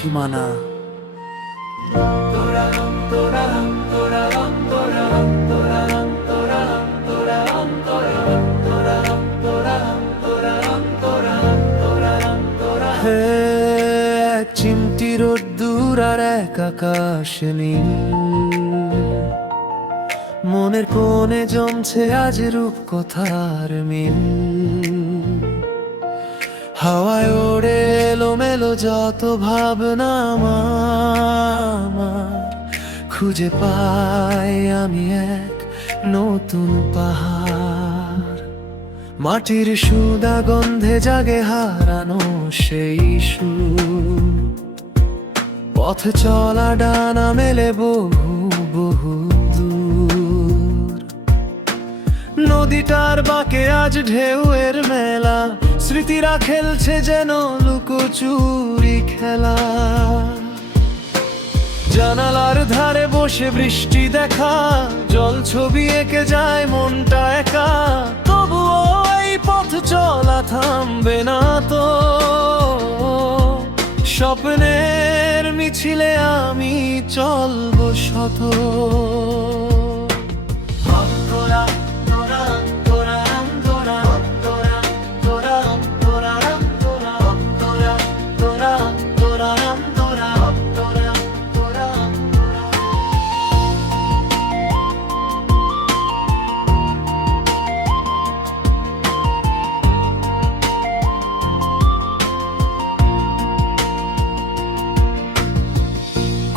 সীমানা। এক চিমটি রোদ্দুর আর এক আকাশ নীল, মনের কোণে জমছে আজ রূপকথার মিল। হাওয়ায় ওড়ে এলোমেলো যত ভাবনা আমার, খুঁজে পাই আমি এক নতুন পাহাড়। মাটির সুদা গন্ধে জাগে হারানো সেই সুর, পথ চলা ডানা মেলে বহু বহু দূর। নদীটার বাঁকে আজ ঢেউয়ের মেলা, স্মৃতিরা খেলছে যেন লুকোচুরি খেলা। জানালার ধারে বসে বৃষ্টি দেখা, জল ছবি এঁকে যায় মনটা একা। তবুও এই পথ চলা থামবে না তো, স্বপ্নের মিছিলে আমি চলবো শত।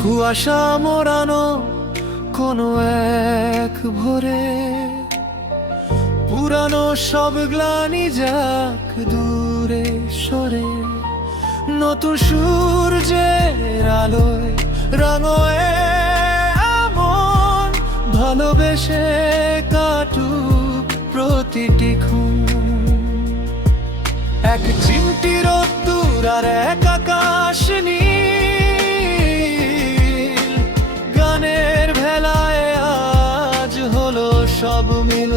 কুয়াশা মোড়ানো কোনো এক ভোরে, পুরানো সব গ্লানি যাক দূরে সরে। নতুন সূর্যের আলোয় রাঙোয় এমন, ভালোবেসে কাটুক প্রতিটি ক্ষণ। এক চিমটি রোদ্দুর আর এক আকাশ নীল, গানের ভেলায় আজ হলো সব মিল।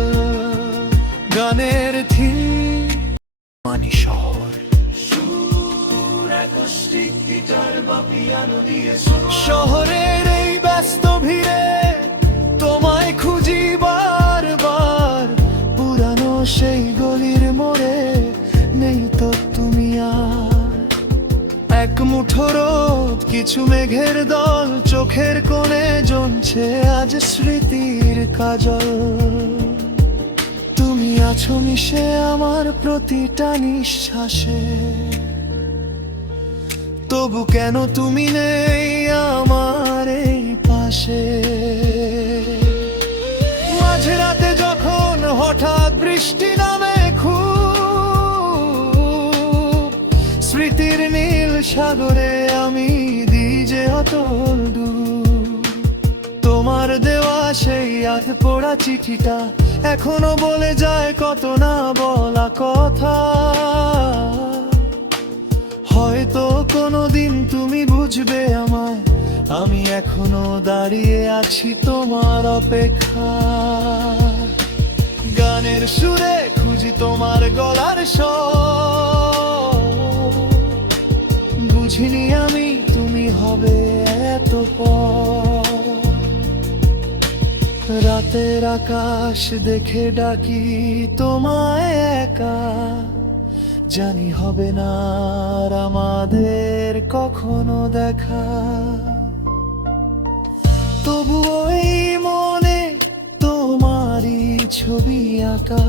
গানের থিম মানি শহর, শহরের এই ব্যস্ত ভিড়ে তোমায় খুঁজি বারবার। পুরানো সেই গলির মোড়ে নেই তো তুমি আর। এক মুঠো রোদ, কিছু মেঘের দল, চোখের কোণে জমছে আজ স্মৃতির কাজল। তুমি আছো মিশে আমার প্রতিটা নিঃশ্বাসে, তবু কেন তুমি নেই আমার এই পাশে। মাঝরাতে যখন হঠাৎ বৃষ্টি নামে খুব, স্মৃতির নীল সাগরে আমি দিই যে অতল ডুব। তোমার দেওয়া সেই আধ পড়া চিঠিটা এখনো বলে যায় কত না বলা কথা। হয়তো কোনোদিন তুমি বুঝবে আমায়, আমি এখনো দাঁড়িয়ে আছি তোমার অপেক্ষা। গানের সুরে খুঁজি তোমার গলার স্বর, বুঝিনি আমি তুমি হবে এত পর। রাতের আকাশ দেখে ডাকি তোমায় একা, জানি হবে না আর আমাদের কখনো দেখা। তবু ওই মনে তোমারই ছবি আঁকা।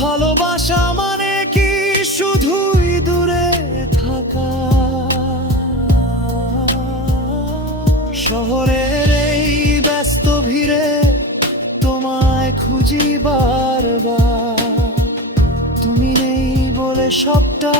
ভালোবাসা মানে কি শুধুই দূরে থাকা? শহরের এই ব্যস্ত ভিড়ে তোমায় খুঁজি বারবার। তুমি নেই বলে সবটা